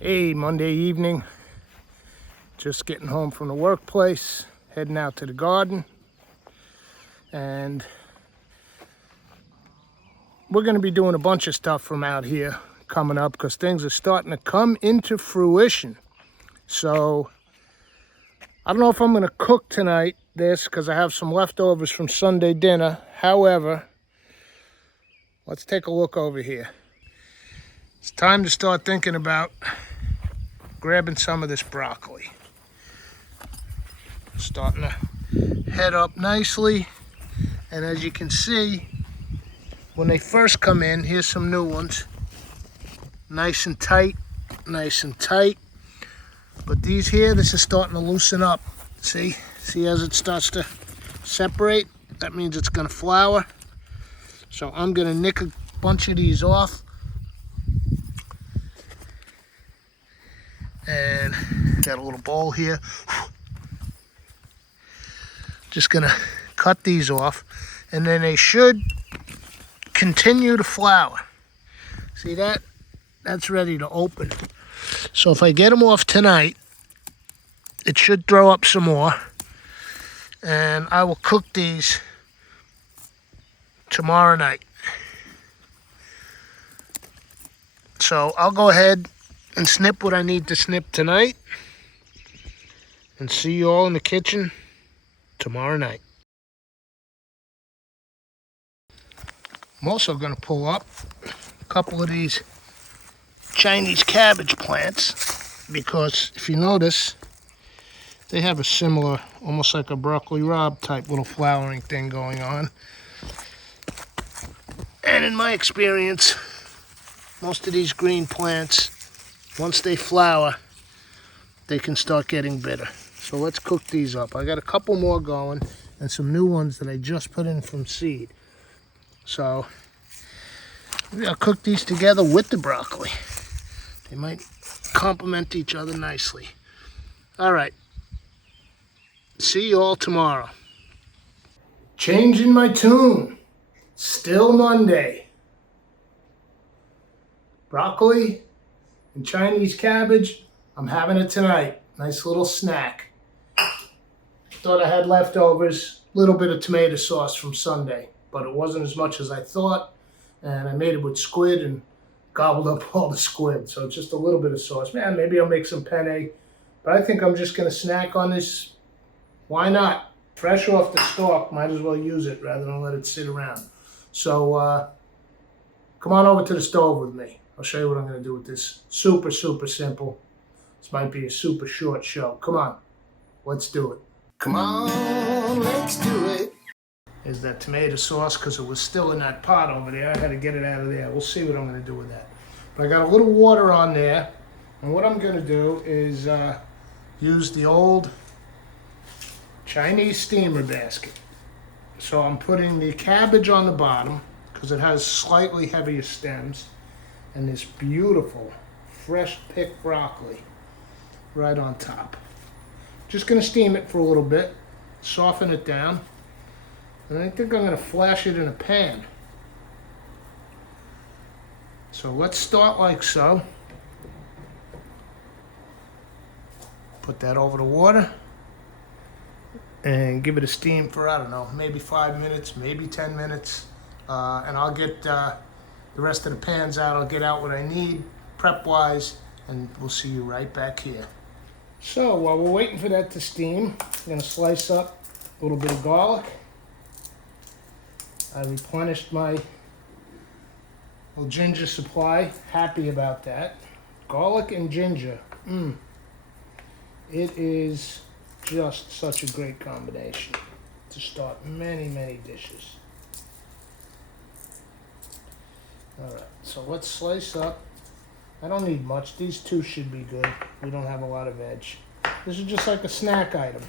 Hey, Monday evening, just getting home from the workplace, heading out to the garden, and we're going to be doing a bunch of stuff from out here coming up because things are starting to come into fruition. So I don't know if I'm going to cook tonight because I have some leftovers from Sunday dinner. However, let's take a look over here. It's time to start thinking about grabbing some of this broccoli. Starting to head up nicely, and as you can see, when they first come in, here's some new ones. Nice and tight, nice and tight. But these here, this is starting to loosen up. See as it starts to separate? That means it's gonna flower. So I'm gonna nick a bunch of these off. And got a little bowl here. Just gonna cut these off, and then they should continue to flower. See that? That's ready to open. So if I get them off tonight, it should throw up some more, and I will cook these tomorrow night. So I'll go ahead and snip what I need to snip tonight, and see you all in the kitchen tomorrow night. I'm also going to pull up a couple of these Chinese cabbage plants because if you notice, they have a similar, almost like a broccoli rabe type little flowering thing going on. And in my experience, most of these green plants, once they flower, they can start getting bitter. So let's cook these up. I got a couple more going and some new ones that I just put in from seed. So maybe I'll cook these together with the broccoli. They might complement each other nicely. All right. See you all tomorrow. Changing my tune. Still Monday. Broccoli and Chinese cabbage. I'm having it tonight. Nice little snack. Thought I had leftovers, a little bit of tomato sauce from Sunday, but it wasn't as much as I thought, and I made it with squid and gobbled up all the squid, so just a little bit of sauce. Man, maybe I'll make some penne, but I think I'm just going to snack on this. Why not? Fresh off the stalk, might as well use it rather than let it sit around. So come on over to the stove with me. I'll show you what I'm going to do with this. Super, super simple. This might be a super short show. Come on, let's do it. Come on, let's do it. There's that tomato sauce because it was still in that pot over there. I had to get it out of there. We'll see what I'm going to do with that. But I got a little water on there. And what I'm going to do is use the old Chinese steamer basket. So I'm putting the cabbage on the bottom because it has slightly heavier stems. And this beautiful, fresh picked broccoli right on top. Just going to steam it for a little bit, soften it down, and I think I'm going to flash it in a pan. So let's start like so. Put that over the water and give it a steam for, I don't know, maybe 5 minutes, maybe 10 minutes. And I'll get the rest of the pans out. I'll get out what I need prep-wise, and we'll see you right back here. So while we're waiting for that to steam, I'm going to slice up a little bit of garlic. I replenished my little ginger supply. Happy about that. Garlic and ginger. It is just such a great combination to start many, many dishes. All right, so let's slice up. I don't need much. These two should be good. We don't have a lot of veg. This is just like a snack item.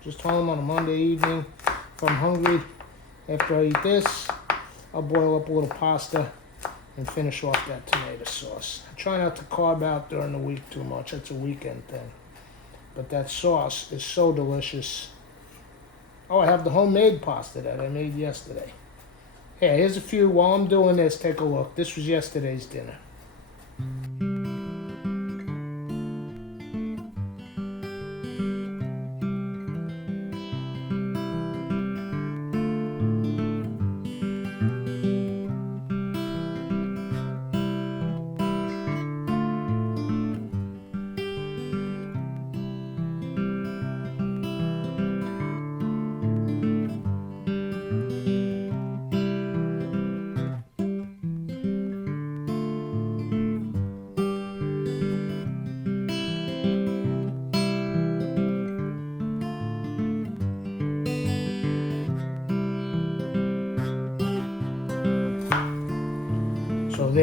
Just home on a Monday evening. If I'm hungry after I eat this, I'll boil up a little pasta and finish off that tomato sauce. I try not to carb out during the week too much. That's a weekend thing. But that sauce is so delicious. Oh, I have the homemade pasta that I made yesterday. Hey, here's a few. While I'm doing this, take a look. This was yesterday's dinner.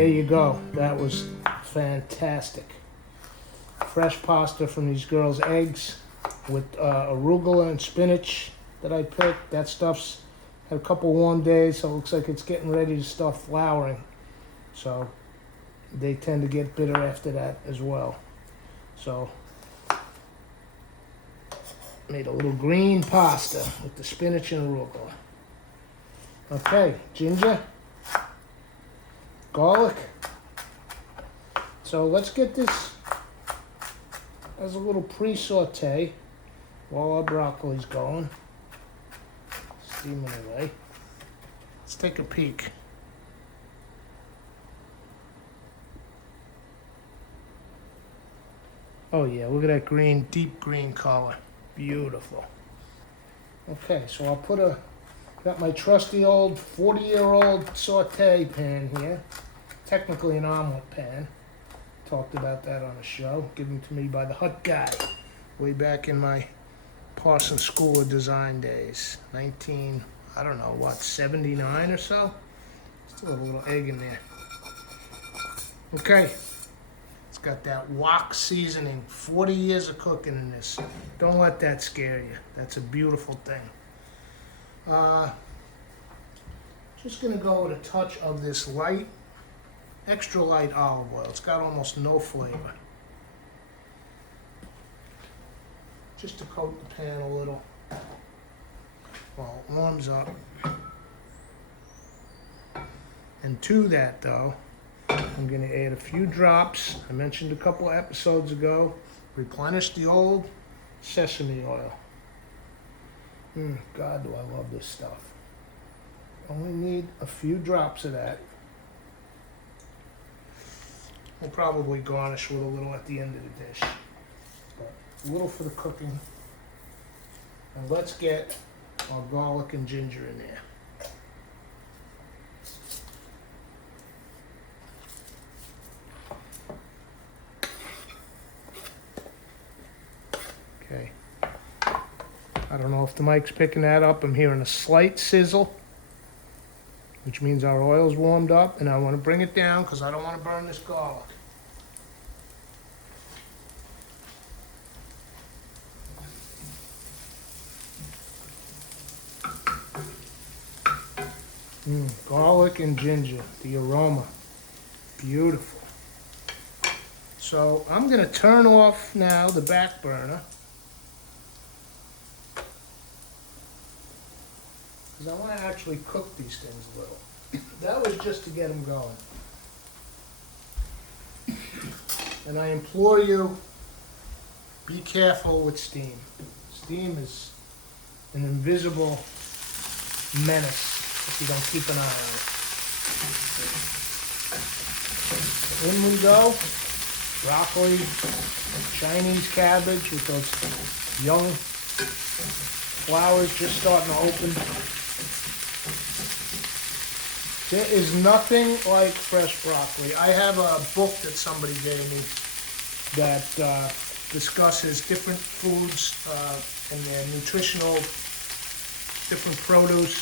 there you go. That was fantastic. Fresh pasta from these girls' eggs with arugula and spinach that I picked. That stuff's had a couple warm days, so it looks like it's getting ready to start flowering. So they tend to get bitter after that as well. So made a little green pasta with the spinach and arugula. Okay, ginger, garlic. So let's get this as a little pre-saute while our broccoli's going. Steaming away. Let's take a peek. Oh yeah, look at that green, deep green color. Beautiful. Okay, so I'll got my trusty old 40-year-old saute pan here. Technically an omelet pan. Talked about that on a show, given to me by the Hut Guy way back in my Parsons School of Design days. 79 or so? Still have a little egg in there. Okay. It's got that wok seasoning. 40 years of cooking in this. Don't let that scare you. That's a beautiful thing. Just gonna go with a touch of this light, extra light olive oil. It's got almost no flavor. Just to coat the pan a little while it warms up. And to that though, I'm going to add a few drops. I mentioned a couple episodes ago, replenish the old sesame oil. God, do I love this stuff. Only need a few drops of that. We'll probably garnish with a little at the end of the dish. But a little for the cooking. And let's get our garlic and ginger in there. Okay. I don't know if the mic's picking that up. I'm hearing a slight sizzle, which means our oil's warmed up, and I want to bring it down because I don't want to burn this garlic. Garlic and ginger, the aroma, beautiful. So I'm going to turn off now the back burner because I want to actually cook these things a little. That was just to get them going. And I implore you, be careful with steam. Steam is an invisible menace if you don't keep an eye on it. In we go. Broccoli, Chinese cabbage with those young flowers just starting to open. There is nothing like fresh broccoli. I have a book that somebody gave me that discusses different foods and their nutritional, different produce.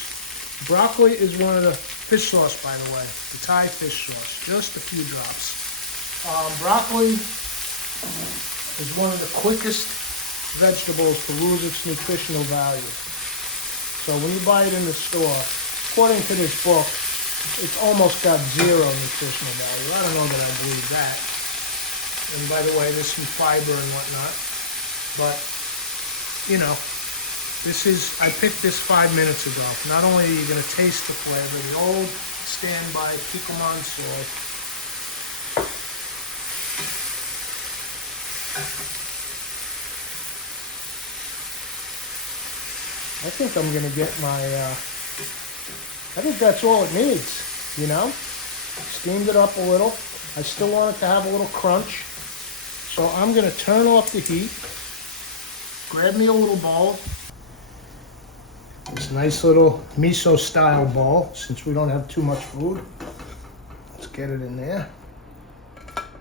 Broccoli is one of the fish sauce, by the way, the Thai fish sauce, just a few drops. Broccoli is one of the quickest vegetables to lose its nutritional value. So when you buy it in the store, according to this book, it's almost got zero nutritional value. I don't know that I believe that. And by the way, there's some fiber and whatnot. But, you know, I picked this 5 minutes ago. Not only are you going to taste the flavor, the old standby Kikkoman salt. I think I'm going to get I think that's all it needs, you know? Steamed it up a little. I still want it to have a little crunch. So I'm going to turn off the heat. Grab me a little bowl. This nice little miso style bowl, since we don't have too much food. Let's get it in there.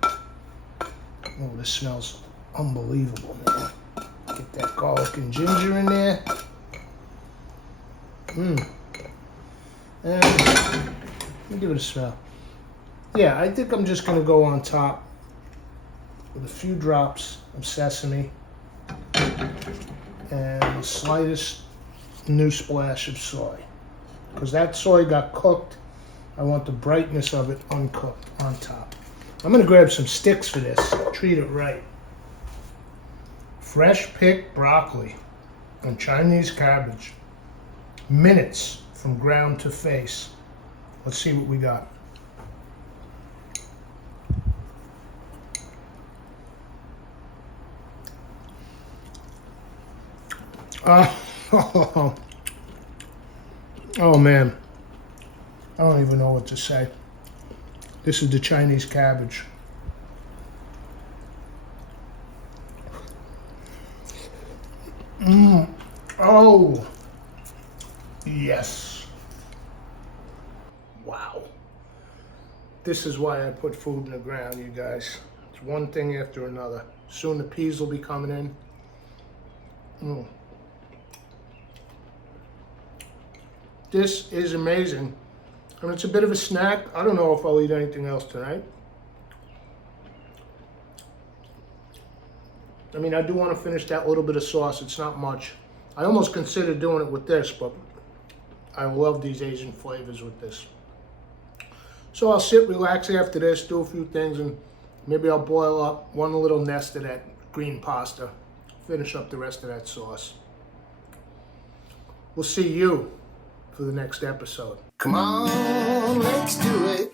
Oh, this smells unbelievable, man. Get that garlic and ginger in there. And let me give it a smell. Yeah, I think I'm just gonna go on top with a few drops of sesame and the slightest new splash of soy. Because that soy got cooked, I want the brightness of it uncooked on top. I'm gonna grab some sticks for this, treat it right. Fresh picked broccoli and Chinese cabbage. Minutes from ground to face. Let's see what we got. Oh, oh man, I don't even know what to say. This is the Chinese cabbage. Oh, yes. Wow. This is why I put food in the ground, you guys. It's one thing after another. Soon the peas will be coming in. This is amazing. And it's a bit of a snack. I don't know if I'll eat anything else tonight. I mean, I do want to finish that little bit of sauce. It's not much. I almost considered doing it with this, but I love these Asian flavors with this. So I'll sit, relax after this, do a few things, and maybe I'll boil up one little nest of that green pasta. Finish up the rest of that sauce. We'll see you for the next episode. Come on, let's do it.